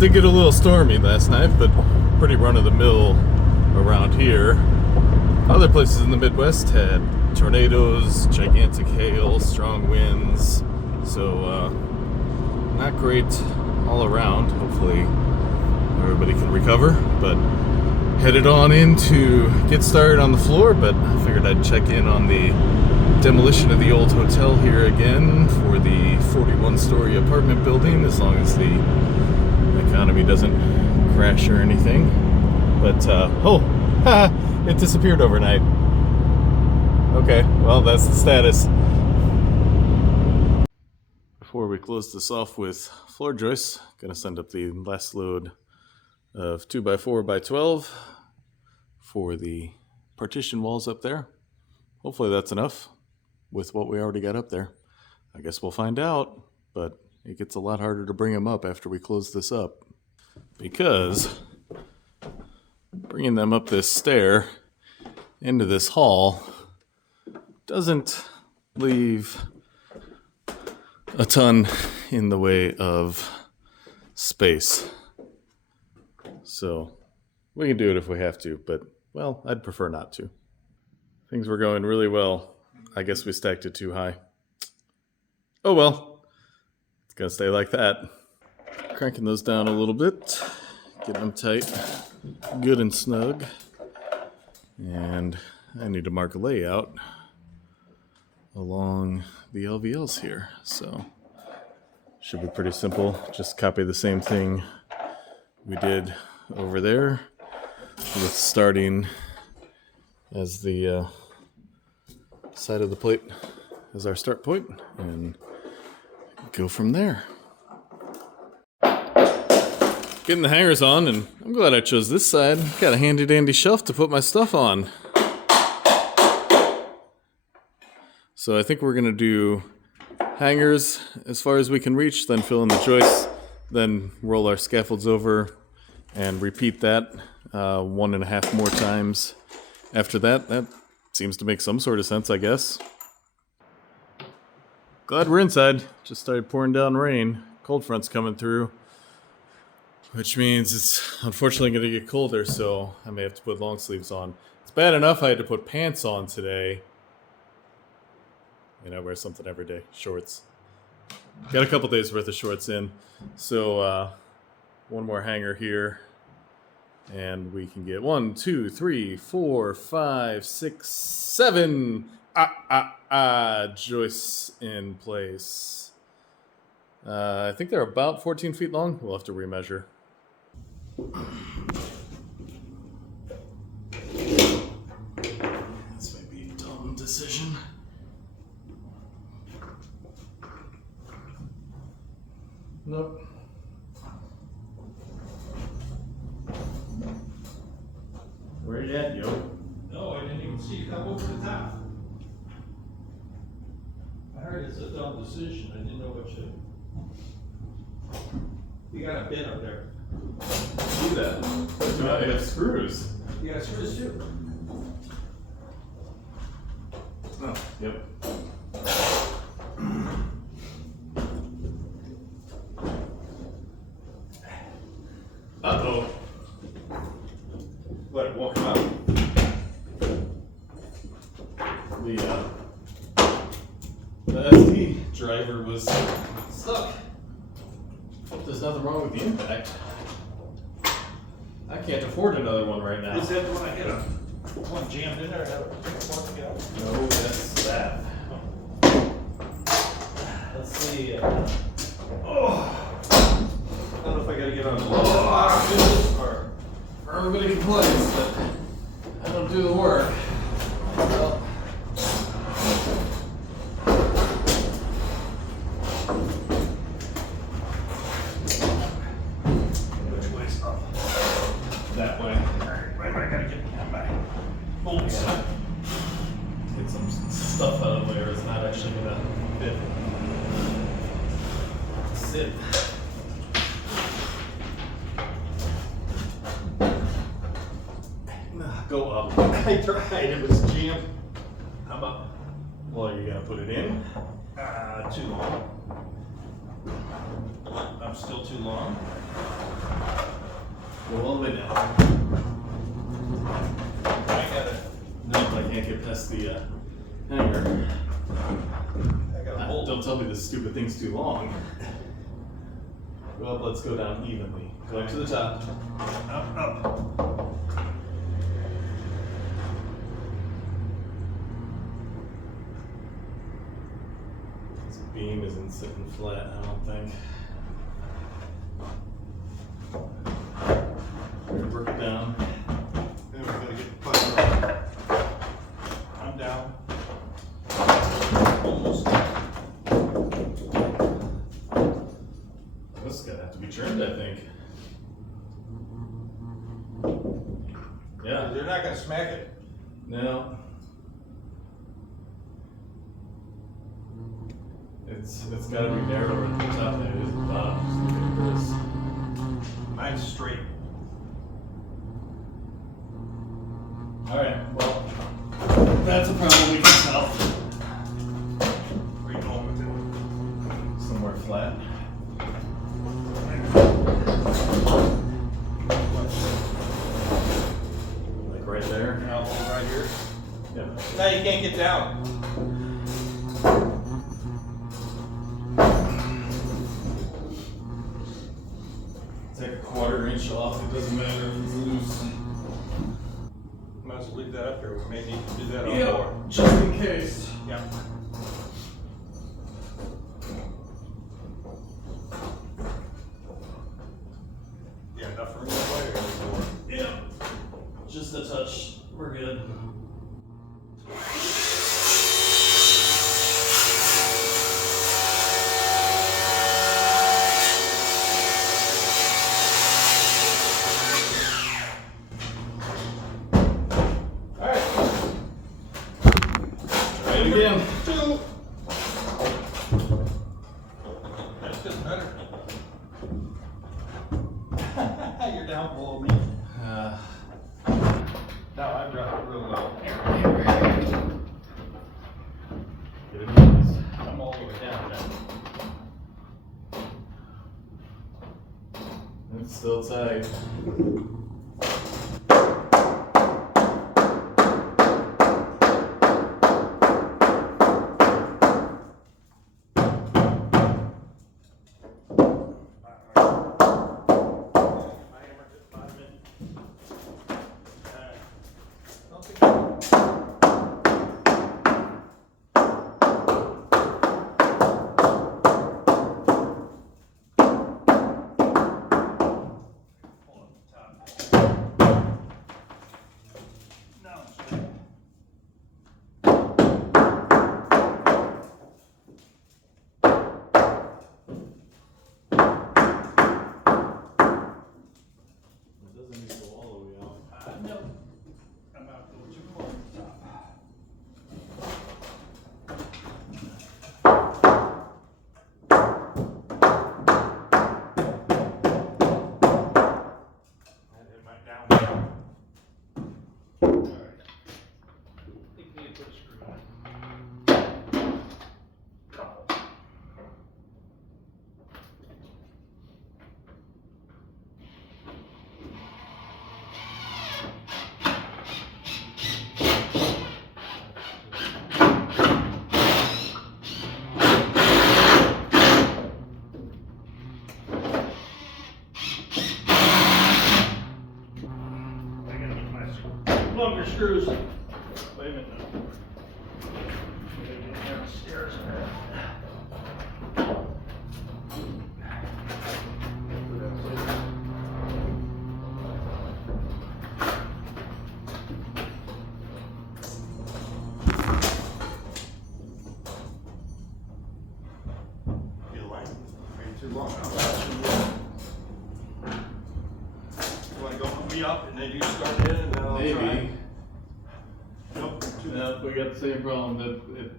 did get a little stormy last night, but pretty run-of-the-mill around here. Other places in the Midwest had tornadoes, gigantic hail, strong winds, so not great all around. Hopefully everybody can recover, but headed on in to get started on the floor, but I figured I'd check in on the demolition of the old hotel here again for the 41-story apartment building, as long as the economy doesn't crash or anything. But it disappeared overnight. Okay, well, that's the status. Before we close this off with floor joists, gonna send up the last load of 2x4x12 for the partition walls up there. Hopefully that's enough with what we already got up there. I guess we'll find out, but it gets a lot harder to bring them up after we close this up, because bringing them up this stair into this hall doesn't leave a ton in the way of space. So we can do it if we have to, but, well, I'd prefer not to. Things were going really well. I guess we stacked it too high. Oh well, it's gonna stay like that. Cranking those down a little bit, getting them tight, good and snug. And I need to mark a layout along the LVLs here, so should be pretty simple. Just copy the same thing we did over there, with starting as the side of the plate as our start point, and go from there. Getting the hangers on, and I'm glad I chose this side. Got a handy dandy shelf to put my stuff on. So I think we're gonna do hangers as far as we can reach, then fill in the joists, then roll our scaffolds over and repeat that 1.5 more times. After that, that seems to make some sort of sense, I guess. Glad we're inside. Just started pouring down rain. Cold front's coming through, which means it's unfortunately going to get colder, so I may have to put long sleeves on. It's bad enough I had to put pants on today. And I wear something every day. Shorts. Got a couple days worth of shorts in. So one more hanger here. And we can get 1, 2, 3, 4, 5, 6, 7 joists in place. I think they're about 14 feet long. We'll have to remeasure. This may be a dumb decision. Nope. Where you at, yo? No, I didn't even see you come over the top. I heard it's a dumb decision. I didn't know what you. You got a bin up there. See that? No, they have screws. You got screws too. Oh, yep. Uh-oh. What, walk him out? The SD driver was stuck. Hope there's nothing wrong with the impact. I can't afford another one right now. Is that the one I hit on? One jammed in there? No, that's that. Let's see. Oh! I don't know if I gotta get on the lower or everybody complains that I don't do the work. Well, which way's up? that way. Right, I gotta get behind my bolts. Get some stuff out of there. It's not actually gonna fit. Sit. Go up. I tried, it was jammed. How about? Well, you're gonna put it in? Too long. I'm still too long. Go all the way down. I got it. No, I can't get past the hanger. I got a hold. Don't tell me this stupid thing's too long. Well, let's go down evenly. Go up to the top. Up. This beam isn't sitting flat, I don't think. We're gonna work it down. Then we gotta get the putter up. I'm down. Almost. This is gonna have to be trimmed, I think. Yeah. They're not gonna smack it. No. It's gotta be narrower at the top than it is at the bottom. Just look at this. Mine's straight. Alright, well, that's a problem we can solve. Where you going with it? Somewhere flat. Like right there. Now hold right here. Yeah. Now you can't get down. Take a 1/4 inch off, it doesn't matter if it's loose. Might as well leave that up there. We may need to do that on more. Just in case. Yeah. Yeah, enough room that way or more? Yeah. Just a touch. We're good. Alright. Try it again. Two. That's just better. You're down below me. Now I dropped it real low. Get it nice. I'm all the way down now. It's still tight. Longer screws. Wait a minute now. Get downstairs. Your line way too long. You want to go put me up and then you start in and then I'll Maybe. try? Nope. Too No, we got the same problem that it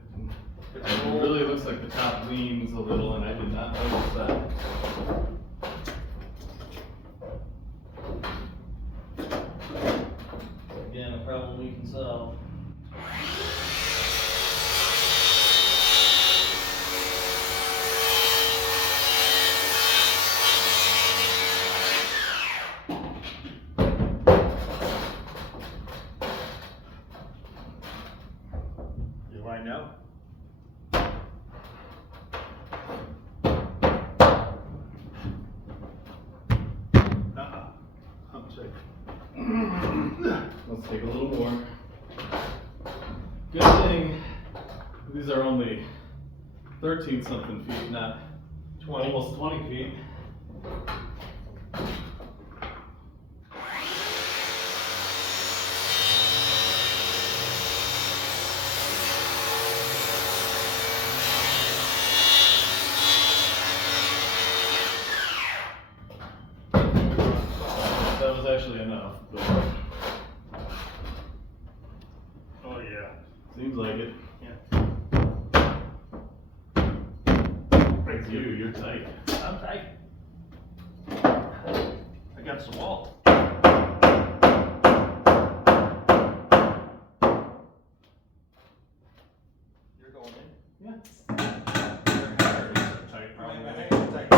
really looks like the top leans a little, and I did not notice that. Again, a problem we can solve. Let's take a little more. Good thing these are only 13 something feet, not 20, almost 20 feet. That was actually enough, but Oh yeah. seems like it. Yeah. It's you, you're tight. I'm tight. Against the wall. You're going in? Yeah. Your hair is tight, probably. My hair is tight.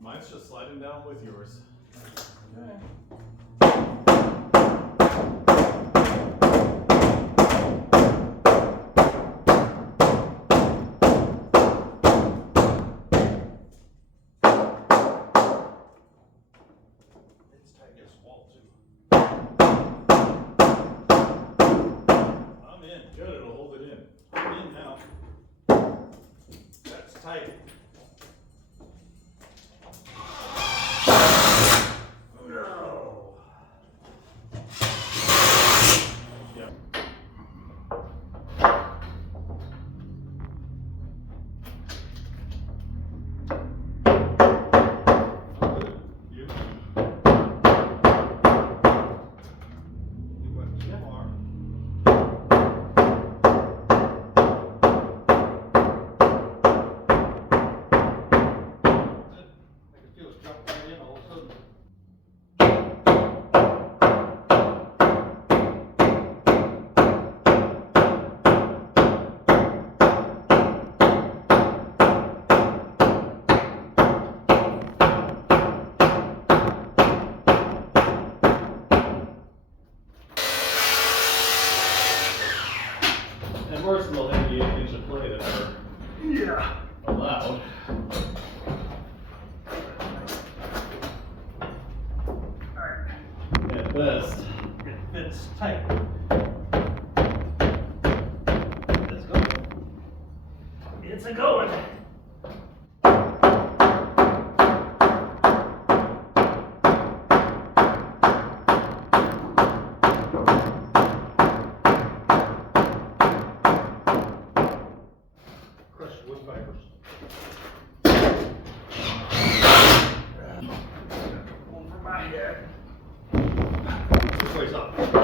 Mine's just sliding down with yours. Okay. It's tight against the wall too. I'm in. Good, it'll hold it in. I'm in now. That's tight. No. Yep. You? You went too far. I could feel it jump right in all of a sudden. And worse than the 88-inch of play that are Yeah. allowed. At best. It fits tight. Let's go. It's a going. Crushed wood fibers. One for my head. This way's up. This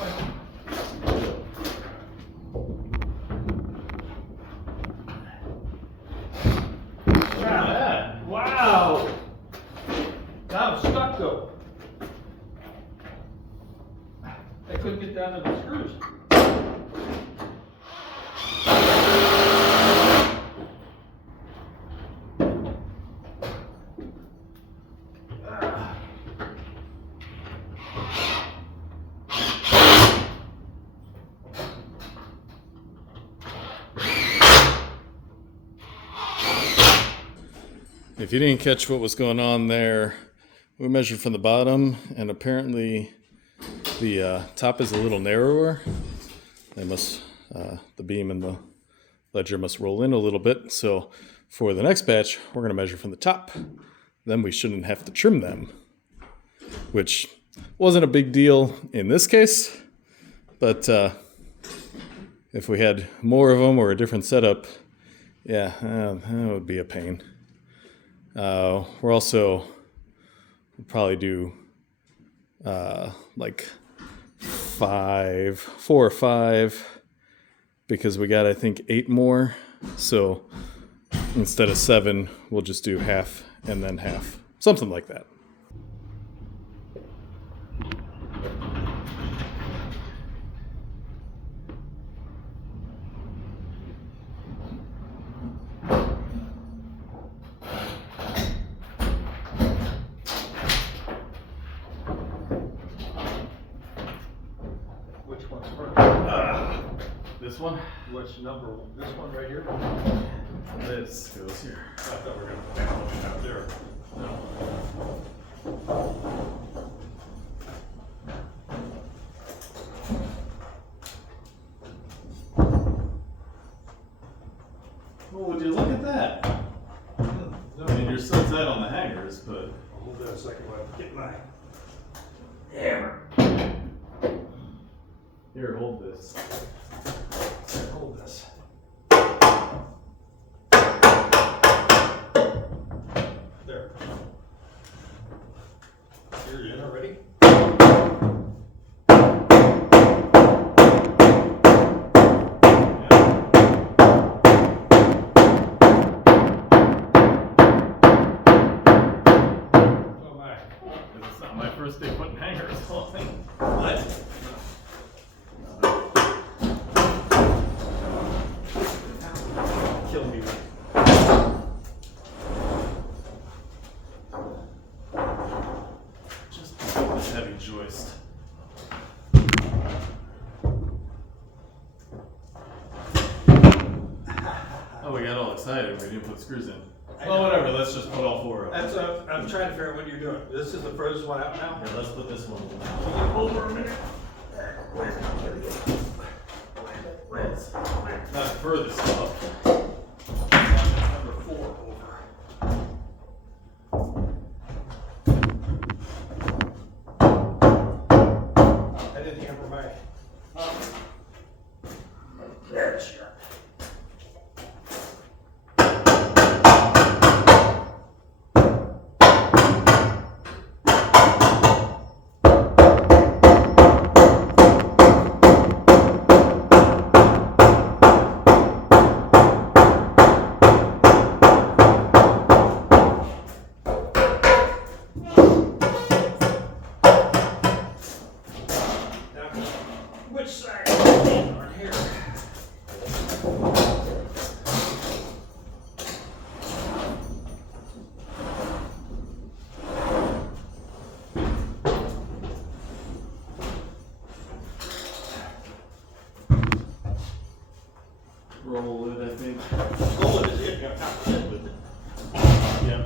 way. Yeah. Wow! Now I'm stuck though. I couldn't get down to the screws. If you didn't catch what was going on there, we measured from the bottom, and apparently the top is a little narrower. They must, the beam and the ledger must roll in a little bit. So for the next batch, we're going to measure from the top. Then we shouldn't have to trim them, which wasn't a big deal in this case. But if we had more of them or a different setup, yeah, that would be a pain. We're also, we'll probably do like 4 or 5, because we got, I think, 8 more. So instead of 7, we'll just do half and then half, something like that. Which one's first? This one? Which number? This one right here? This goes here. I thought we were going to put that one out there. No. Well, would you look at that? No, I mean, you're so tight on the hangers, but hold that a second while I get my hammer. here, hold this. Here, hold this. There. You're in already? Oh my. It's not my first day putting hangers on. What? Kill me. Just this heavy joist. Oh, we got all excited. We didn't put screws in. Oh, whatever. Let's just put all 4 of them. That's what I'm trying to figure out what you're doing. This is the furthest one out now? Yeah, let's put this one in. Can you hold for a minute? Not furthest up. Number 4 over. I didn't hammer my. There, sure. Which side? On here. Roll it, I think. Roll it as if you're not dead with it. Yep.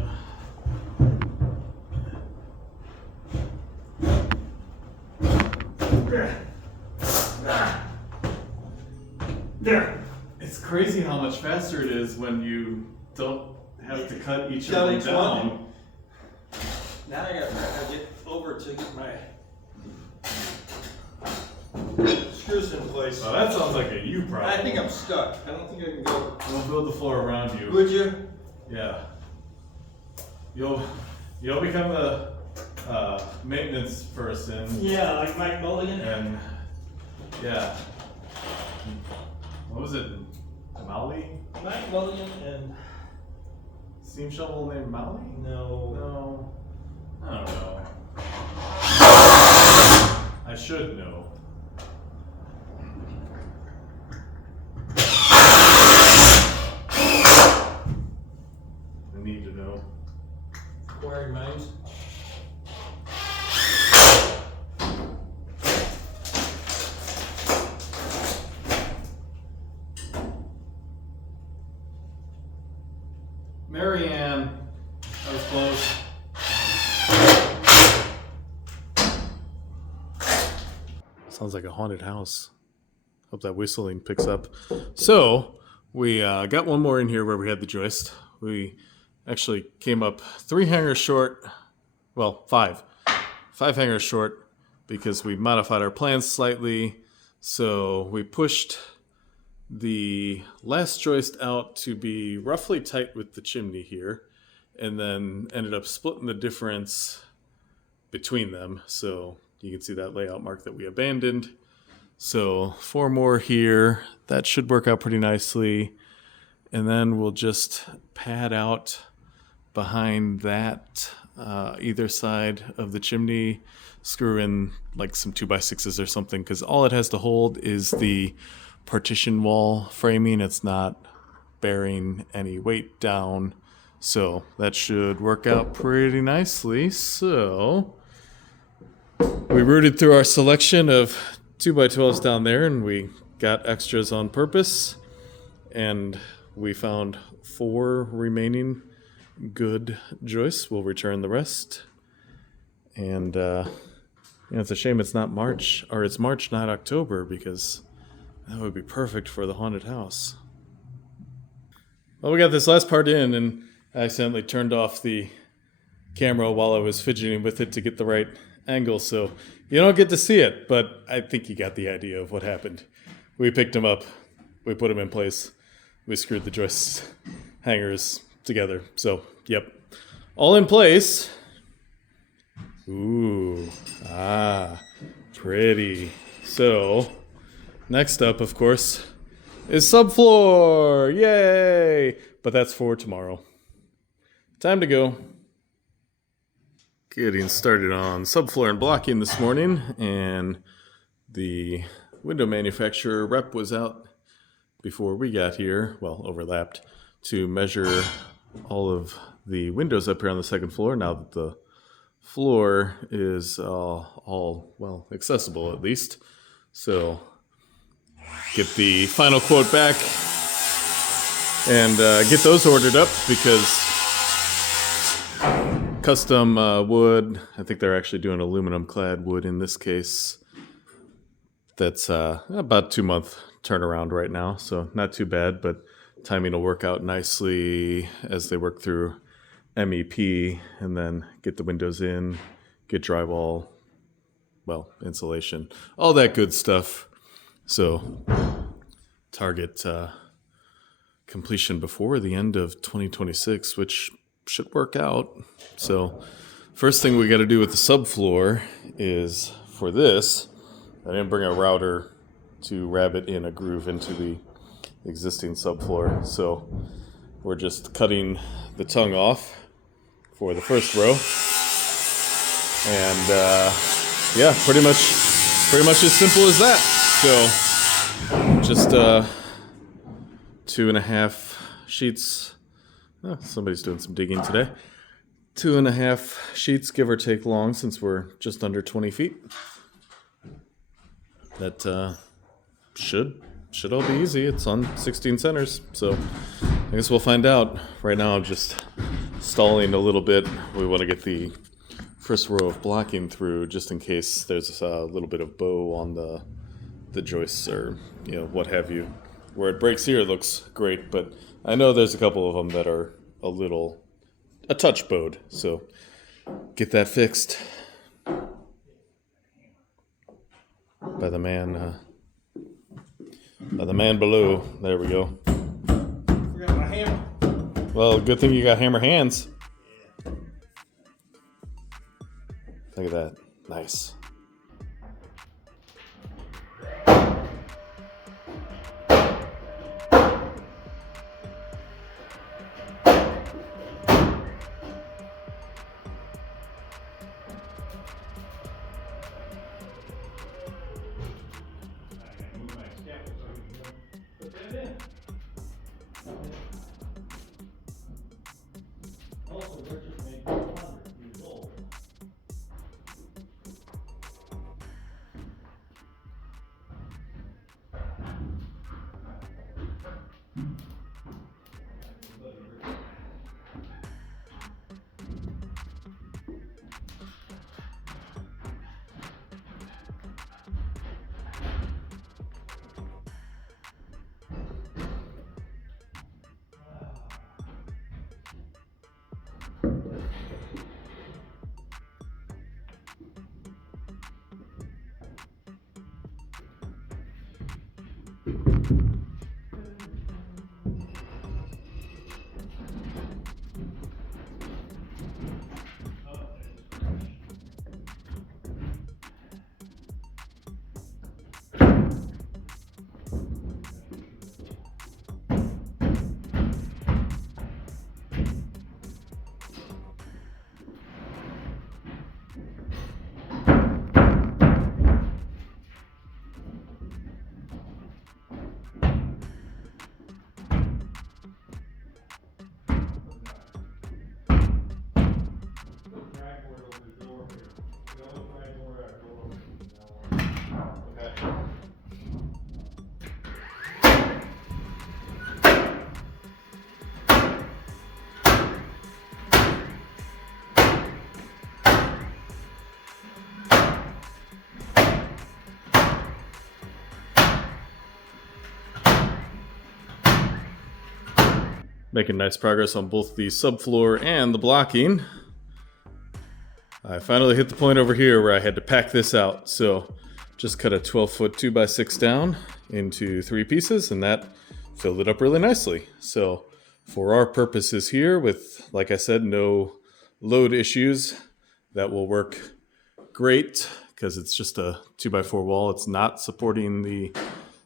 There. It's crazy how much faster it is when you don't have to cut each of Cut them each down. one. Now I gotta get over to get my screws in place. Oh, that sounds like a you problem. I think I'm stuck. I don't think I can go. We'll build the floor around you. Would you? Yeah. You'll become the maintenance person. Yeah, like Mike Mulligan. And yeah. What was it? Molly? Mike Mulligan and Steam shovel named Molly? no. No. I don't know. I should know. I need to know. Acquiring minds. Marianne, that was close. Sounds like a haunted house. Hope that whistling picks up. So, we got one more in here where we had the joist. We actually came up 3 hangers short. Well, 5. 5 hangers short because we modified our plans slightly. So, we pushed the last joist out to be roughly tight with the chimney here, and then ended up splitting the difference between them. So you can see that layout mark that we abandoned. So 4 more here. That should work out pretty nicely. And then we'll just pad out behind that either side of the chimney, screw in like some 2x6s or something, because all it has to hold is the partition wall framing. It's not bearing any weight down. So that should work out pretty nicely. So we rooted through our selection of 2x12s down there, and we got extras on purpose. And we found 4 remaining good joists. We'll return the rest. And it's a shame it's not March, or it's March, not October, because that would be perfect for the haunted house. Well, we got this last part in, and I accidentally turned off the camera while I was fidgeting with it to get the right angle, so you don't get to see it, but I think you got the idea of what happened. We picked them up, we put them in place, we screwed the joist hangers together. So, yep, all in place. Ooh, pretty. So, next up, of course, is subfloor. Yay! But that's for tomorrow. Time to go. Getting started on subfloor and blocking this morning, and the window manufacturer rep was out before we got here, well, overlapped, to measure all of the windows up here on the second floor now that the floor is all, well, accessible at least. So get the final quote back and get those ordered up, because custom wood, I think they're actually doing aluminum clad wood in this case. That's about 2-month turnaround right now, so not too bad, but timing will work out nicely as they work through MEP and then get the windows in, get drywall, well, insulation, all that good stuff. So target completion before the end of 2026, which should work out. So first thing we got to do with the subfloor is, for this, I didn't bring a router to rabbet in a groove into the existing subfloor, so we're just cutting the tongue off for the first row, and yeah, pretty much as simple as that. So just 2.5 sheets. Oh, somebody's doing some digging today. 2.5 sheets, give or take, long, since we're just under 20 feet. That should all be easy. It's on 16 centers, so I guess we'll find out. Right now I'm just stalling a little bit. We want to get the first row of blocking through, just in case there's a little bit of bow on the joists, or what have you. Where it breaks here looks great, but I know there's a couple of them that are a touch bowed, so get that fixed by the man below. There we go. Forgot my hammer. Well, good thing you got hammer hands. Look at that. Nice. Also, we're just made 100 years old. Okay. Making nice progress on both the subfloor and the blocking. I finally hit the point over here where I had to pack this out. So just cut a 12-foot 2x6 down into 3 pieces, and that filled it up really nicely. So for our purposes here, with, like I said, no load issues, that will work great because it's just a 2x4 wall. It's not supporting the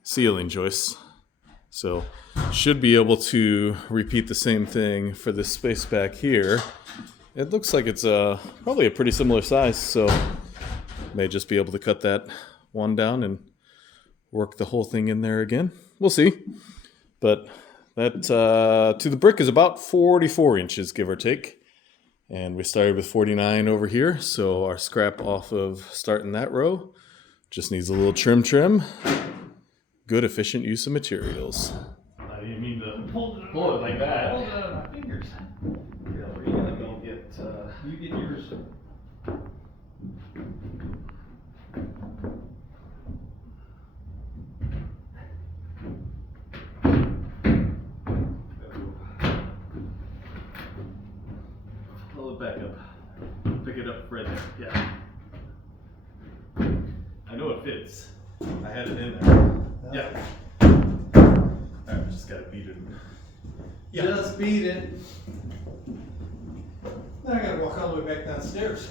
ceiling joists. So should be able to repeat the same thing for this space back here. It looks like it's probably a pretty similar size, so may just be able to cut that one down and work the whole thing in there again. We'll see. But that to the brick is about 44 inches, give or take. And we started with 49 over here, so our scrap off of starting that row just needs a little trim. Good, efficient use of materials. I didn't mean to pull it like that. Hold it on my fingers. Yeah, where you gonna go get? You get yours. Pull it back up. Pick it up right there. Yeah. I know it fits. I had it in there. Yeah. Alright, we just gotta beat it. Yeah. Just beat it. Now I gotta walk all the way back downstairs.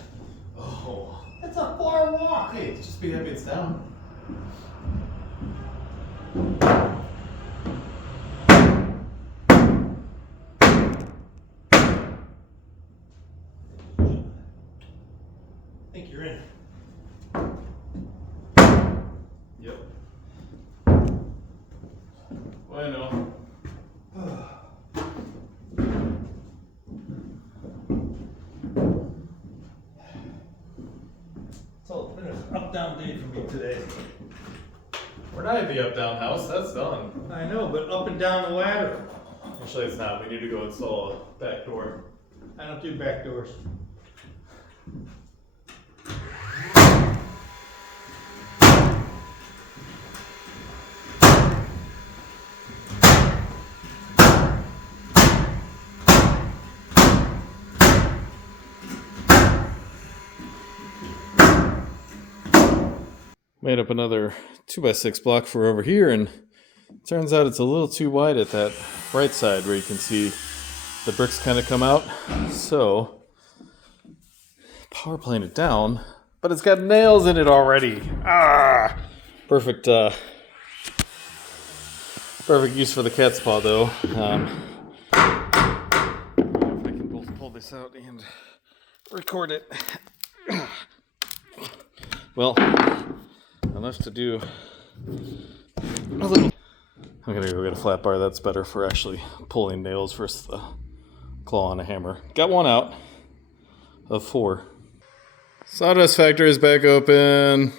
Oh. It's a far walk. Hey, just be happy it's down. I think you're in. Yep. Bueno. So it's been an up-down day for me today. We're not at the up-down house. That's done. I know, but up and down the ladder. Actually, it's not. We need to go install a back door. I don't do back doors. Made up another 2x6 block for over here, and turns out it's a little too wide at that right side where you can see the bricks kind of come out. So power plane it down, but it's got nails in it already. Perfect perfect use for the cat's paw though. If I can both pull this out and record it. Well, enough to do a little. I'm gonna go get a flat bar. That's better for actually pulling nails versus the claw on a hammer. Got one out of 4. Sawdust factory is back open.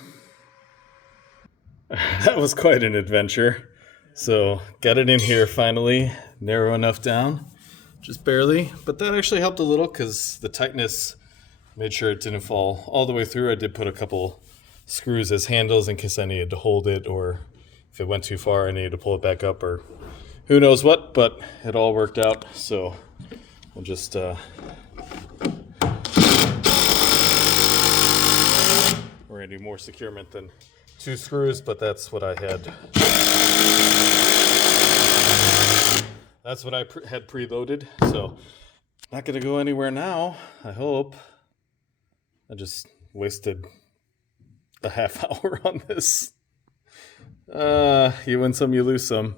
That was quite an adventure. So got it in here finally, narrow enough down, just barely. But that actually helped a little because the tightness made sure it didn't fall all the way through. I did put a couple screws as handles in case I needed to hold it, or if it went too far I needed to pull it back up, or who knows what, but it all worked out. So we'll just we're gonna do more securement than 2 screws, but that's what I had. That's what I had preloaded, so not gonna go anywhere now, I hope. I just wasted a half hour on this. You win some, you lose some.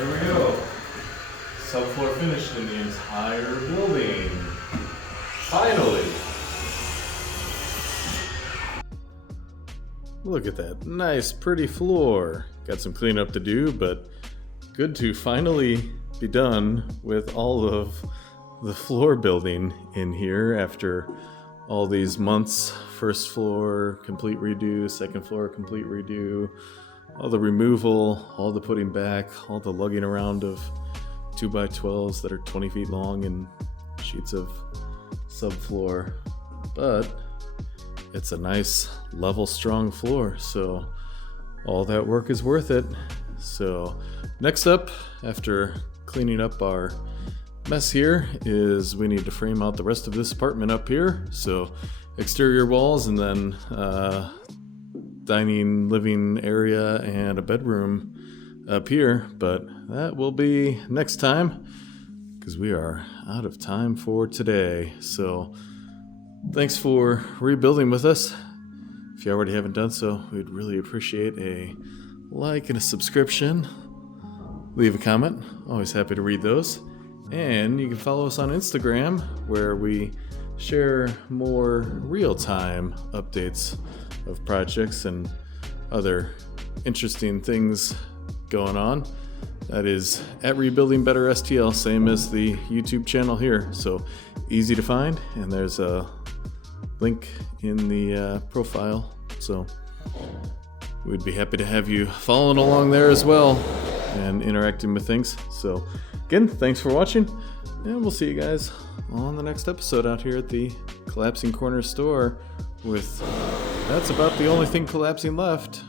There we go. Subfloor finished in the entire building. Finally. Look at that nice, pretty floor. Got some cleanup to do, but good to finally be done with all of the floor building in here after all these months. First floor, complete redo. Second floor, complete redo. All the removal, all the putting back, all the lugging around of 2x12s that are 20 feet long and sheets of subfloor. But it's a nice, level, strong floor, so all that work is worth it. So next up, after cleaning up our mess here, is we need to frame out the rest of this apartment up here. So exterior walls, and then dining, living area, and a bedroom up here. But that will be next time, because we are out of time for today. So thanks for rebuilding with us. If you already haven't done so, we'd really appreciate a like and a subscription. Leave a comment. Always happy to read those. And you can follow us on Instagram, where we share more real-time updates of projects and other interesting things going on. That is at Rebuilding Better STL, same as the YouTube channel here. So easy to find, and there's a link in the profile. So we'd be happy to have you following along there as well and interacting with things. So again, thanks for watching, and we'll see you guys on the next episode out here at the Collapsing Corner store with, that's about the only thing collapsing left.